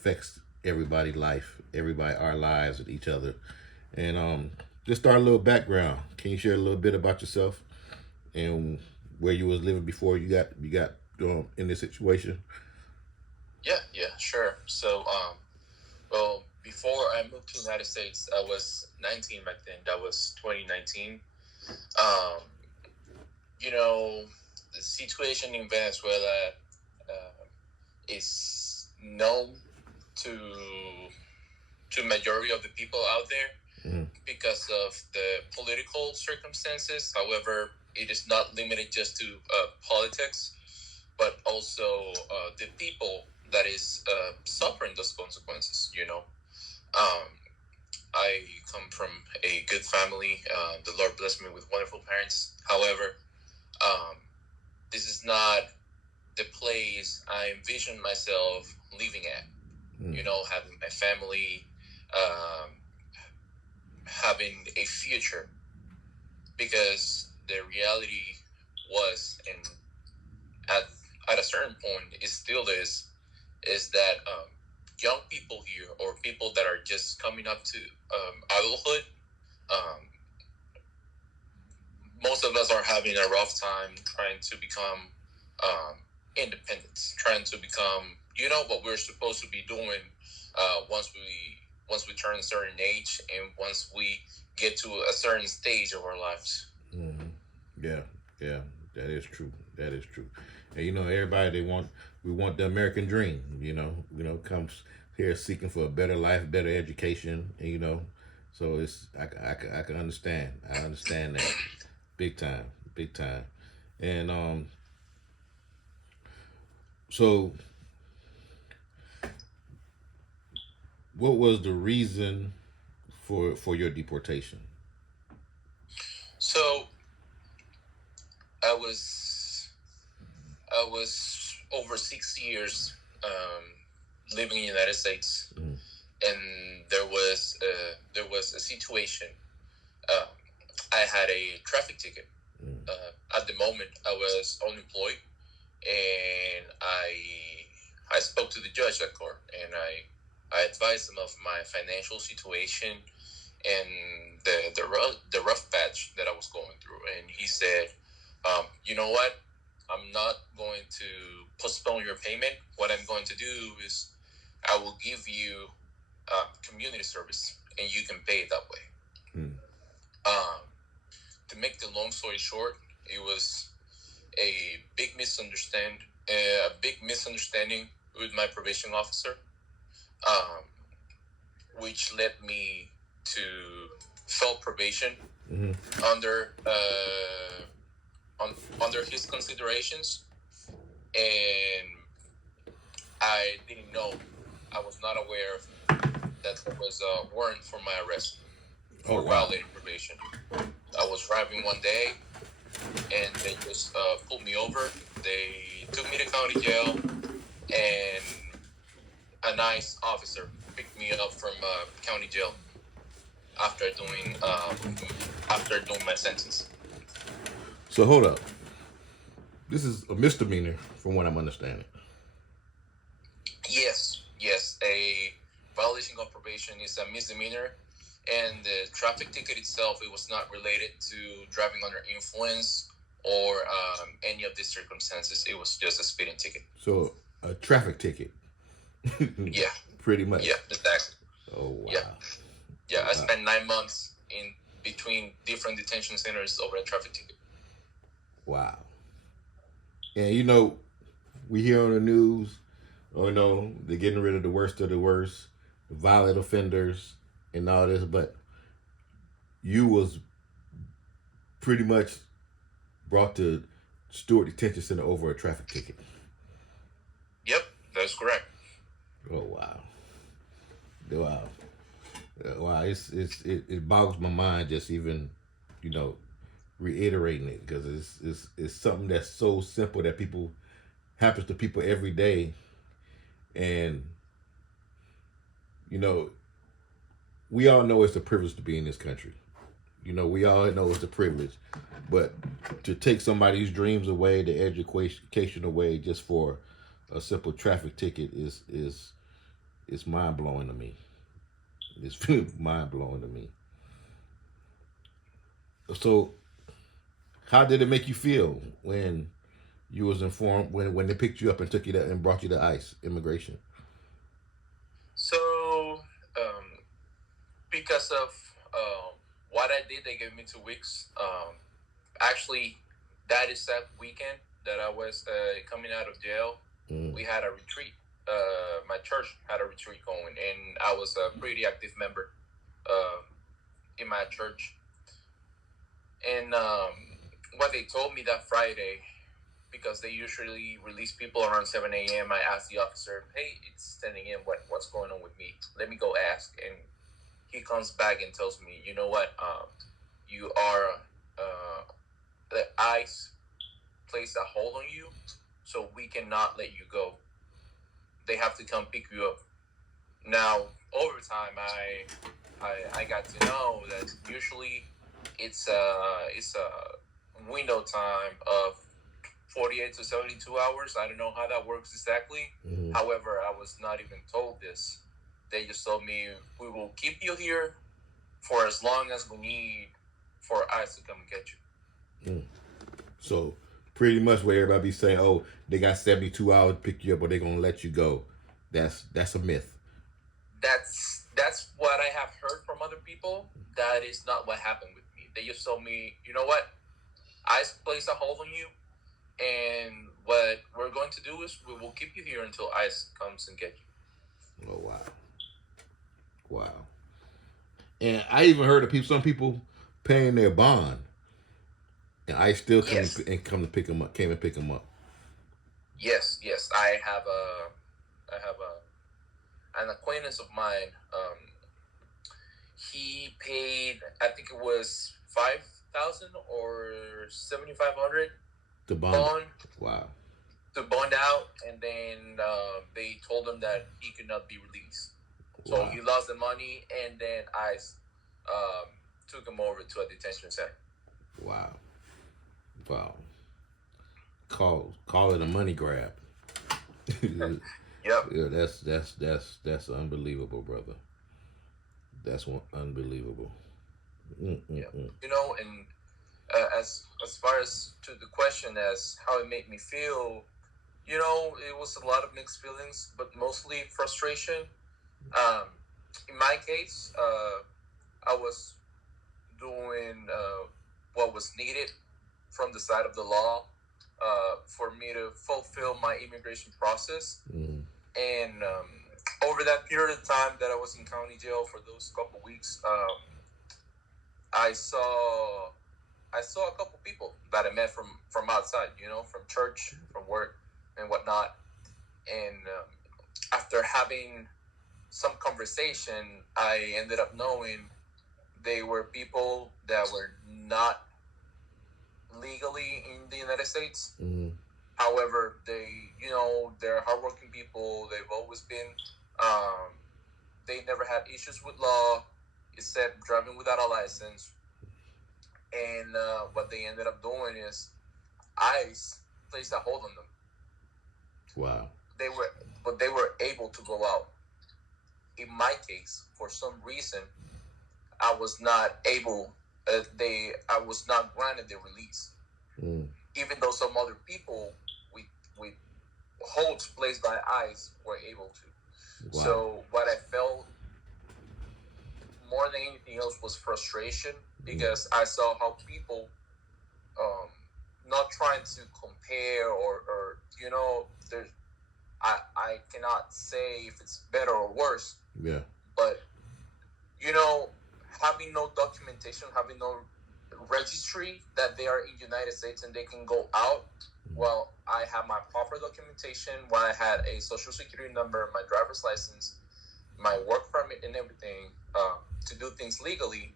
affects everybody's life, everybody, our lives, and each other. And just start a little background. Can you share a little bit about yourself and where you was living before you got in this situation? Yeah, sure. Well, before I moved to the United States, I was 19 back then. That was 2019. Um, you know, the situation in Venezuela uh, is known to majority of the people out there Mm. because of the political circumstances. However, it is not limited just to politics, but also the people that is suffering those consequences. Um, I come from a good family. The Lord blessed me with wonderful parents. However, um, this is not the place I envision myself living at. Mm. Having my family, um, having a future, because the reality was, and at a certain point, it still is that young people here, or people that are just coming up to adulthood, um, most of us are having a rough time trying to become um, independent, trying to become, what we're supposed to be doing once we turn a certain age, and once we get to a certain stage of our lives. Hmm. Yeah, yeah, that is true. That is true. And everybody we want the American dream. Comes here seeking for a better life, better education, and so I can understand. I understand that big time, big time. And so what was the reason for your deportation? So I was I was over 6 years living in the United States, Mm. and there was a situation. Uh, I had a traffic ticket. Mm. At the moment, I was unemployed, and I spoke to the judge at court, and I advised him of my financial situation and the rough patch that I was going through, and he said, "You know what? I'm not going to postpone your payment. What I'm going to do is I will give you community service, and you can pay it that way." Mm. Um, to make the long story short, it was a big misunderstanding with my probation officer, um, which led me to fail probation Mm. under under his considerations, and I didn't know. I was not aware that there was a warrant for my arrest Oh for wow. violating probation. I was driving one day, and they just pulled me over. They took me to county jail, and a nice officer picked me up from county jail after doing my sentence. So hold up. This is a misdemeanor, from what I'm understanding. Yes, a violation of probation is a misdemeanor, and the traffic ticket itself, it was not related to driving under influence or any of these circumstances. It was just a speeding ticket. So a traffic ticket, Yeah, pretty much. yeah, exactly. Oh Yeah, wow. yeah. I Wow. spent 9 months in between different detention centers over a traffic ticket. Wow. And we hear on the news, they're getting rid of the worst of the worst, violent offenders, and all this, but you was pretty much brought to Stewart Detention Center over a traffic ticket. Yep, that's correct. Oh wow. Wow. Wow. It boggles my mind just even, you know, reiterating it because it's something that's so simple that people happens to people every day, and you know we all know it's a privilege to be in this country. We all know it's a privilege, but to take somebody's dreams away, the education away, just for a simple traffic ticket is it's mind blowing to me. It's mind blowing to me. So, how did it make you feel when you was informed when they picked you up and took you to and brought you to ICE immigration? So, because of what I did, they gave me 2 weeks. Actually, that is that weekend that I was coming out of jail. We had a retreat. My church had a retreat going, and I was a pretty active member in my church. And what they told me that Friday, because they usually release people around 7 a.m., I asked the officer, "Hey, it's 10 a.m. What's going on with me? Let me go ask." And he comes back and tells me, "You know what? You are the ICE placed a hold on you, so we cannot let you go. They have to come pick you up." Now, over time, I got to know that usually it's a window time of 48 to 72 hours. I don't know how that works exactly. Mm-hmm. However, I was not even told this. They just told me, "We will keep you here for as long as we need for ICE to come and get you." So, pretty much what everybody be saying, oh, they got 72 hours to pick you up, or they gonna let you go. That's a myth. That's what I have heard from other people. That is not what happened with me. They just told me, "You know what? ICE placed a hold on you, and what we're going to do is we will keep you here until ICE comes and get you." Oh wow, wow. And I even heard of some people paying their bond, and I still come Yes. and come to pick them up. Came and pick them up. Yes. I have an acquaintance of mine. He paid, I think it was 5,000 or 7,500 The bond Wow. to bond out, and then they told him that he could not be released. So Wow. he lost the money, and then I took him over to a detention center. Wow. Wow. Call it a money grab. Yep. Yeah, that's unbelievable, brother. That's one unbelievable. Yep. And as far as to the question as how it made me feel, it was a lot of mixed feelings, but mostly frustration. In my case, I was doing what was needed from the side of the law for me to fulfill my immigration process. And over that period of time that I was in county jail for those couple weeks, I saw a couple people that I met from outside, from church, from work, and whatnot. And after having some conversation, I ended up knowing they were people that were not legally in the United States. However, they're hardworking people. They've always been. They never had issues with law, except driving without a license. And what they ended up doing is ICE placed a hold on them. Wow. They were able to go out. In my case, for some reason, I was not able. I was not granted the release, even though some other people with holds placed by ICE were able to. Wow. So what I felt more than anything else was frustration, because I saw how people, not trying to compare or there's, I cannot say if it's better or worse. Yeah. But having no documentation, having no registry that they are in the United States and they can go out. Well, I have my proper documentation where I had a social security number, my driver's license, my work permit, and everything to do things legally.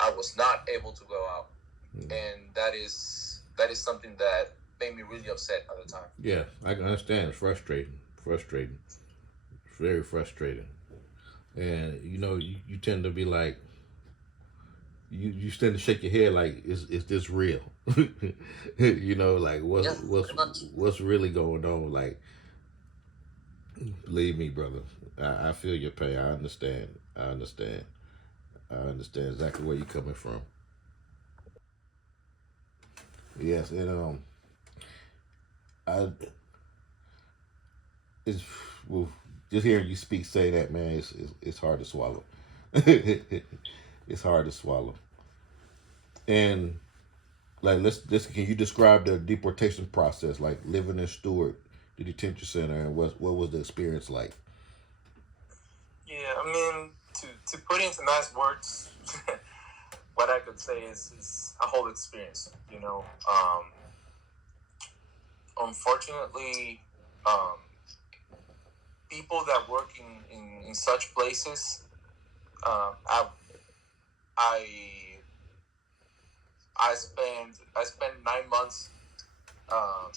I was not able to go out, and that is something that made me really upset at the time. Yeah, I can understand. It's frustrating. It's very frustrating. And you tend to be like, you tend to shake your head like, is this real? Like what's really going on? Like, Believe me, brother. I feel your pain. I understand. I understand. I understand exactly where you're coming from. Yes, and I it's well, just hearing you speak, say that, man, it's hard to swallow. It's hard to swallow. And like, let's can you describe the deportation process, like living in Stewart, the detention center, and what was the experience like? Yeah, I mean, to put into nice words, what I could say is a whole experience. Unfortunately, um, people that work in such places, I I I spent 9 months um,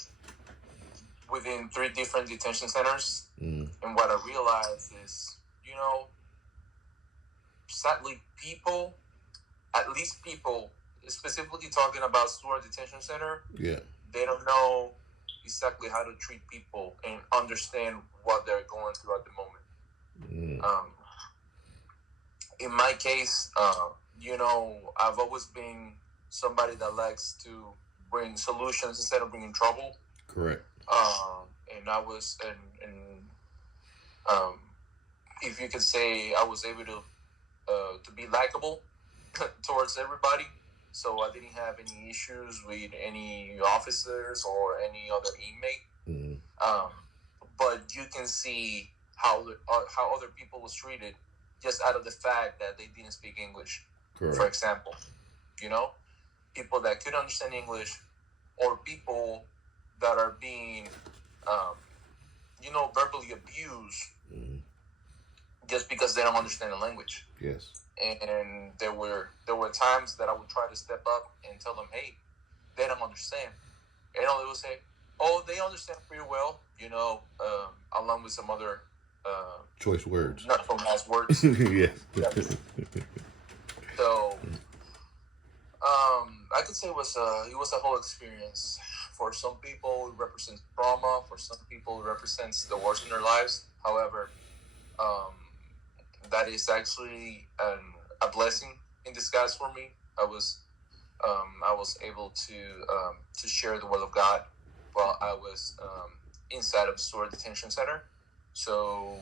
within three different detention centers, Mm, and what I realized is, sadly, people, at least people, specifically talking about Stewart Detention Center, yeah. they don't know exactly how to treat people and understand what they're going through at the moment. Mm, In my case, I've always been somebody that likes to bring solutions instead of bringing trouble. correct. And I was, and um, if you could say, I was able to be likable towards everybody. So I didn't have any issues with any officers or any other inmate. Mm, Um, but you can see how other people was treated just out of the fact that they didn't speak English. For correct. example, you know, people that could understand English, or people that are being, um, verbally abused Mm, just because they don't understand the language. yes. And there were times that I would try to step up and tell them, hey, they don't understand. And they would say, oh, they understand pretty well, along with some other Choice words. not so nice words. Yes. Yeah. So I could say it was a whole experience. For some people, it represents trauma. For some people, it represents the worst in their lives. However, um, that is actually a blessing in disguise for me. I was able to share the word of God while I was inside of Stewart Detention Center. So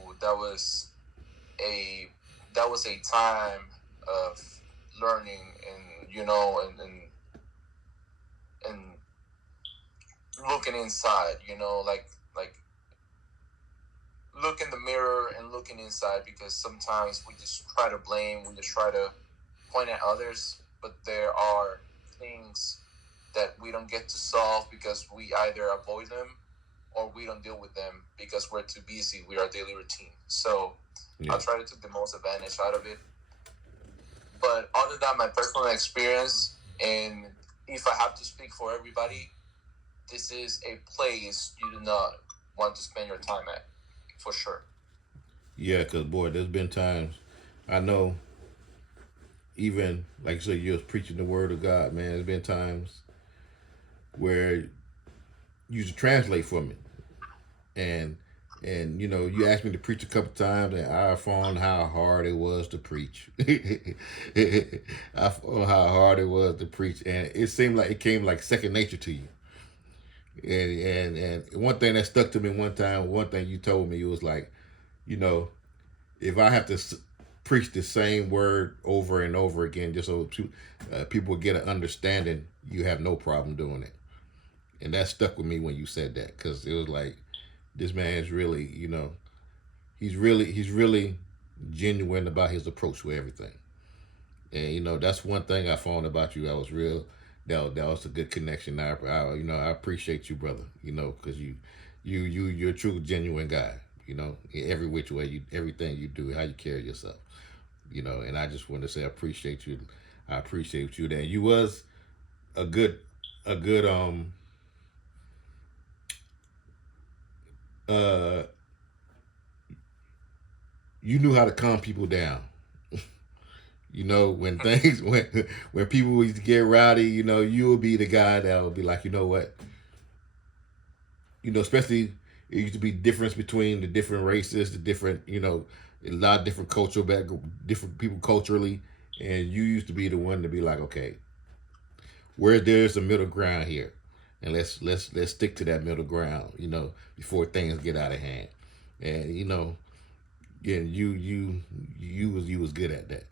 a that was a time of learning, and and looking inside, like look in the mirror and looking inside, because sometimes we just try to blame, we just try to point at others, but there are things that we don't get to solve because we either avoid them or we don't deal with them because we're too busy with our daily routine. So Yeah. I'll try to take the most advantage out of it. But other than my personal experience, and if I have to speak for everybody, this is a place you do not want to spend your time at, for sure. Yeah, because boy, there's been times I know, even like you said, you was preaching the word of God, man. There's been times where you used to translate for me, and you asked me to preach a couple times, and I found how hard it was to preach. I found how hard it was to preach, and it seemed like it came like second nature to you. And one thing that stuck to me one time, one thing you told me, it was like, you know, if I have to preach the same word over and over again, just so people get an understanding, you have no problem doing it. And that stuck with me when you said that, because it was like, this man is really, he's really genuine about his approach with everything. And that's one thing I found about you. I was real. That was a good connection. I appreciate you, brother. Because you're a true genuine guy. In every which way, everything you do, how you carry yourself. And I just want to say I appreciate you. I appreciate you. There, you was a good, a good uh you knew how to calm people down. When things when people used to get rowdy, you would be the guy that would be like, you know what, especially it used to be difference between the different races, the different, a lot of different cultural background, different people culturally, and you used to be the one to be like, okay, where there's a middle ground here, and let's stick to that middle ground, before things get out of hand, and yeah, you was good at that.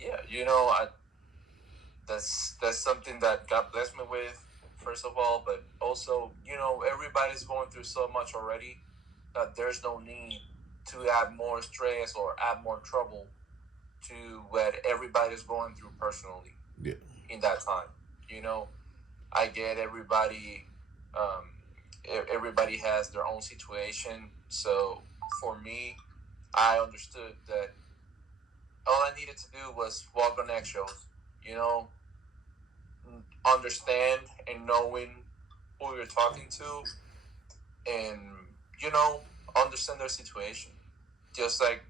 Yeah, that's something that God blessed me with, first of all. But also, everybody's going through so much already that there's no need to add more stress or add more trouble to what everybody's going through personally Yeah, in that time. You know, I get everybody. Um, everybody has their own situation. So for me, I understood that all I needed to do was walk on eggshells. You know, understand and knowing who you're talking to, and you know, understand their situation. Just like,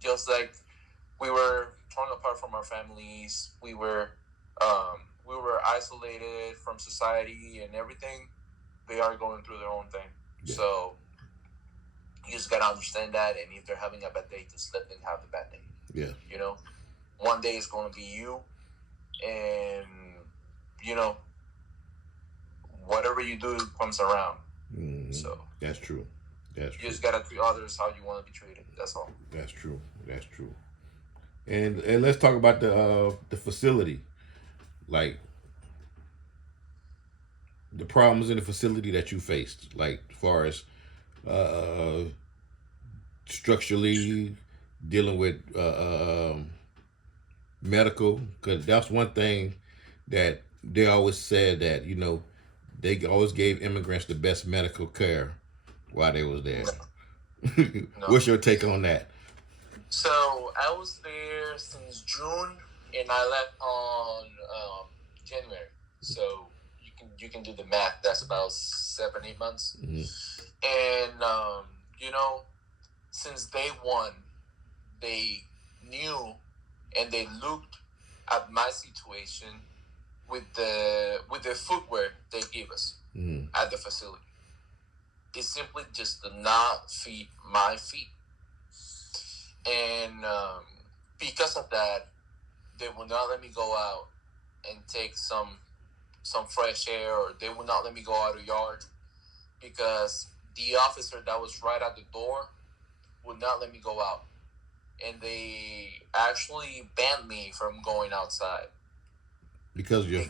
just like we were torn apart from our families. We were isolated from society and everything. They are going through their own thing. yeah, So you just gotta understand that. And if they're having a bad day, just let them have the bad day. yeah. You know, one day is going to be you, and you know, whatever you do comes around. So That's true. That's you true. just gotta treat others how you want to be treated. That's all. That's true. That's true. And let's talk about the facility, like the problems in the facility that you faced, like as far as uh, structurally dealing with medical, because that's one thing that they always said that they always gave immigrants the best medical care while they was there. No, no. What's your take on that? So I was there since June, and I left on January. So you can do the math. That's about 7 8 months. Mm-hmm. And since day one, they knew and they looked at my situation with the footwear they gave us Mm-hmm. at the facility. It simply just did not fit my feet, and because of that, they would not let me go out and take some fresh air, or they would not let me go out of yard because the officer that was right at the door would not let me go out, and they actually banned me from going outside Because you're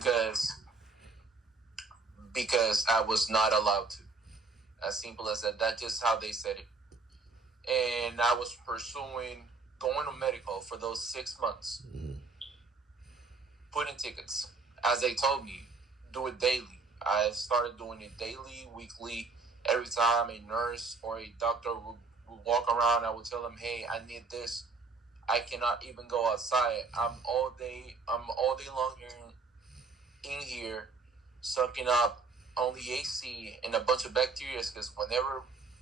because I was not allowed to. As simple as that. That's just how they said it. And I was pursuing going to medical for those 6 months, putting tickets. As they told me, do it daily. I started doing it daily, weekly. Every time a nurse or a doctor would walk around, I would tell them, "Hey, I need this. I cannot even go outside. I'm all day long in here, sucking up only AC and a bunch of bacteria. Because whenever